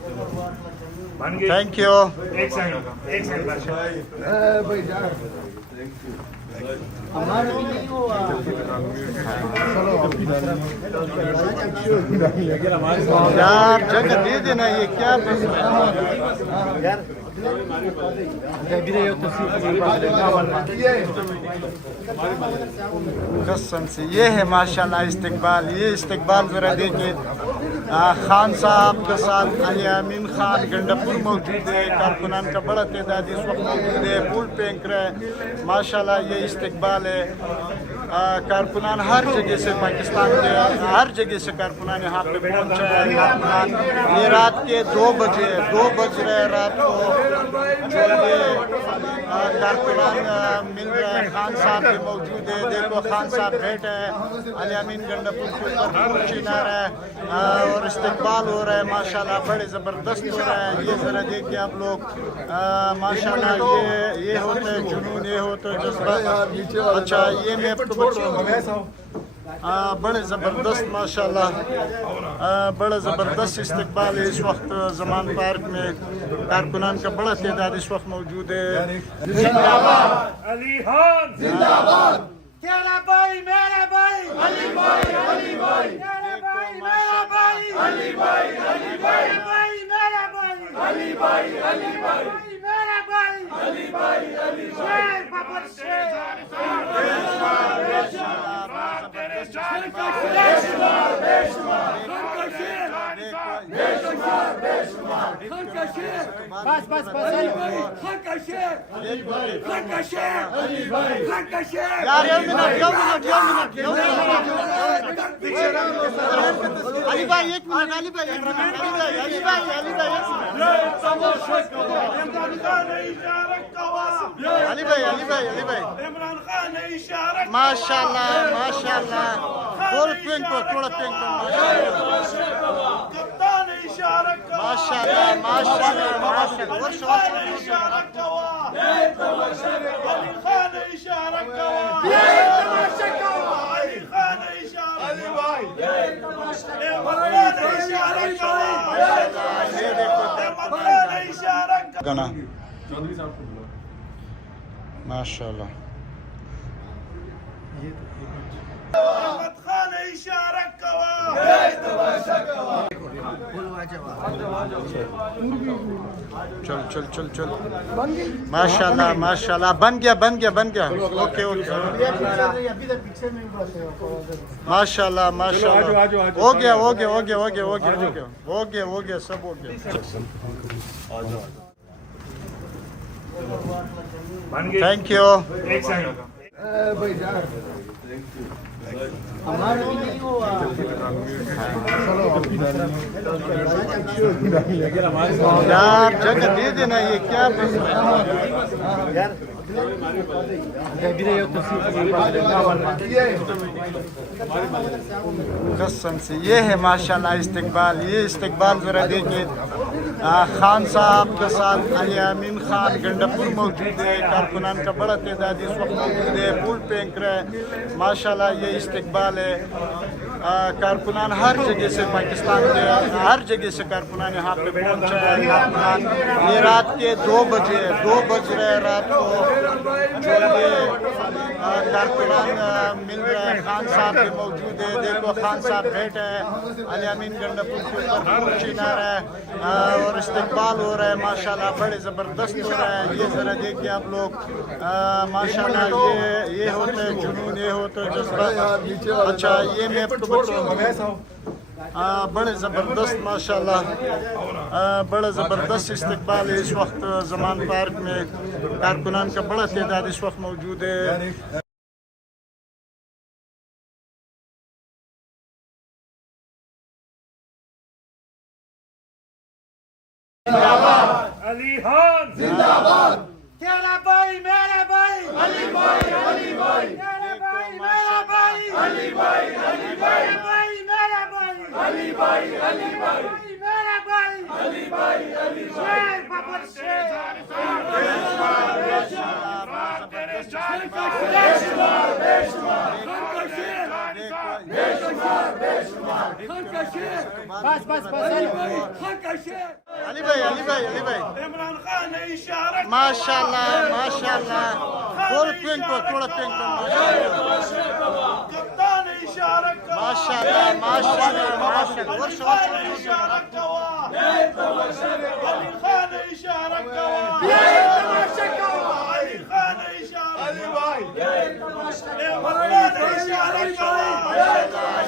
Thank you. एक second हमारे भी नहीं हुआ यार जगह दे देना, ये क्या यार कसम से ये है माशाल्लाह इस्तकबाल। ये इस्तकबाल जरा देखिए। खान साहब के साथ अली अमीन खान गंडापुर मौजूद है। कारकुनान का बड़ा तादाद इस वक्त मौजूद है। फूल फेंक रहे हैं माशाल्लाह। ये इस्तकबाल है। कारकुनान हर जगह से, पाकिस्तान के हर जगह से कारकुनान यहाँ पे पहुँचे हैं। कारकुनान ये रात के 2 बज रहे रात को जो ये कारकुनान मिल रहे हैं। खान साहब भी मौजूद है। देखो खान साहब बैठे हैं। अली अमीन गंडापुर के ऊपर फूल छिना रहे हैं और इस्तकबाल हो रहा है माशाल्लाह। बड़े ज़बरदस्त हो रहा है। ये ज़रा देखिए आप लोग माशाल्लाह। ये होते हैं जुनून, ये होते हैं जज्बा। अच्छा ये मैं आपको बड़े ज़बरदस्त माशाल्लाह बड़ा ज़बरदस्त इस्तकबाल है इस वक्त ज़मान पार्क में। कारकुनान का बड़ा तादाद इस वक्त मौजूद है। जिंदाबाद अली खान जिंदाबाद तेरा भाई मेरा भाई अली भाई अली भाई तेरा भाई मेरा भाई अली भाई अली भाई मेरा भाई अली भाई अली भाई मेरा भाई अली भाई अली शेर बाबर शेर बस बस बस यार 1 मिनट अली भाई 1 मिनट अली भाई 1 मिनट अली भाई इमरान खान ने इशारा माशाल्लाह थोड़ा पेंट कप्तान ने इशारा माशाल्लाह इशारा अली खान ने इशारा अली खान ने इशारा अली भाई इशारा गाना माशाल्लाह। अहमद खान ने इशारा चल माशाल्लाह बन गया ओके माशाल्लाह हो गया सब हो गया। Thank you. एक सेकंड हमारे भी नहीं हुआ यार जगह दे देना, ये क्या यार कसम से ये है माशाल्लाह इस्तकबाल। ये इस्तकबाल जरा देखिए। खान साहब के साथ अली अमीन खान गंडापुर मौजूद है। कारकुनान का बड़ा तादाद इस वक्त मौजूद है। फूल फेंक रहे हैं माशाल्लाह। ये इस्तकबाल है। कारकुनान हर जगह से, पाकिस्तान के हर जगह से कारकुनान यहाँ पे पहुँचे हैं। कारकुनान ये रात के 2 बज रहे रात को जो ये कारकुनान मिल रहे हैं। खान साहब भी मौजूद है। देखो खान साहब बैठे हैं। अली अमीन गंडापुर के ऊपर फूल छिना रहे हैं और इस्तकबाल हो रहा है माशाल्लाह। बड़े ज़बरदस्त हो रहा है। ये ज़रा देखिए आप लोग माशाल्लाह। ये होते हैं जुनून, ये होते हैं जज्बा। अच्छा ये मैं आपको बड़े ज़बरदस्त माशाल्लाह बड़ा ज़बरदस्त इस्तकबाल है इस वक्त ज़मान पार्क में। कारकुनान का बड़ा तादाद इस वक्त मौजूद है। अली खान जिंदाबाद तेरा भाई मेरा भाई अली भाई अली भाई तेरा भाई मेरा भाई अली भाई अली भाई मेरा भाई अली भाई अली भाई मेरा भाई अली भाई अली शेर बाबर शेर बस बस बस علی بھائی علی بھائی علی بھائی عمران خان اشارہ ماشاء اللہ تھوڑا پینک کو تھوڑا پینک کو کپتان اشارہ ماشاء اللہ ماشاء اللہ ماشاء اللہ ورش ورش اشارہ علی خان اشارہ علی خان اشارہ علی بھائی عمران اشارہ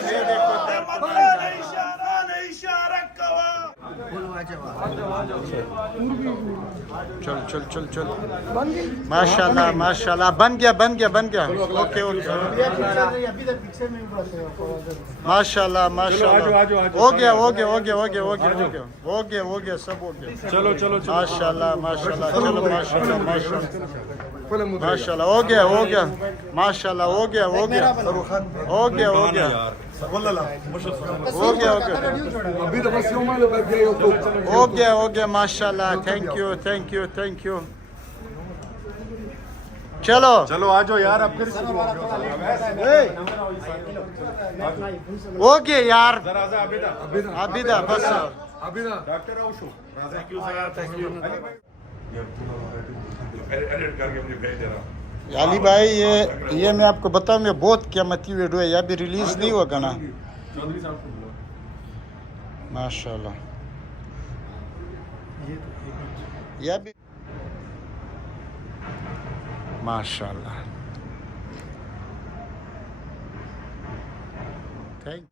یہ دیکھو عمران اشارہ چل چل چل چل ماشاء اللہ بن گیا اوکے اوکے ماشاء اللہ ہو گیا سب ہو گیا چلو ماشاء اللہ چلو ماشاء اللہ ہو گیا ماشاء اللہ ہو گیا ماشاء اللہ تھینک یو چلو آ جاؤ یار اب پھر ہو گیا یار عبیدہ بس ڈاکٹر اوشو ایڈٹ کر کے مجھے بھیج دے رہا ہوں علی بھائی یہ میں آپ کو بتاؤں یہ بہت قیمتی ویڈیو ہے یہ ابھی ریلیز نہیں ہوگا نا ماشاء اللہ یہ بھی ماشاء اللہ تھینک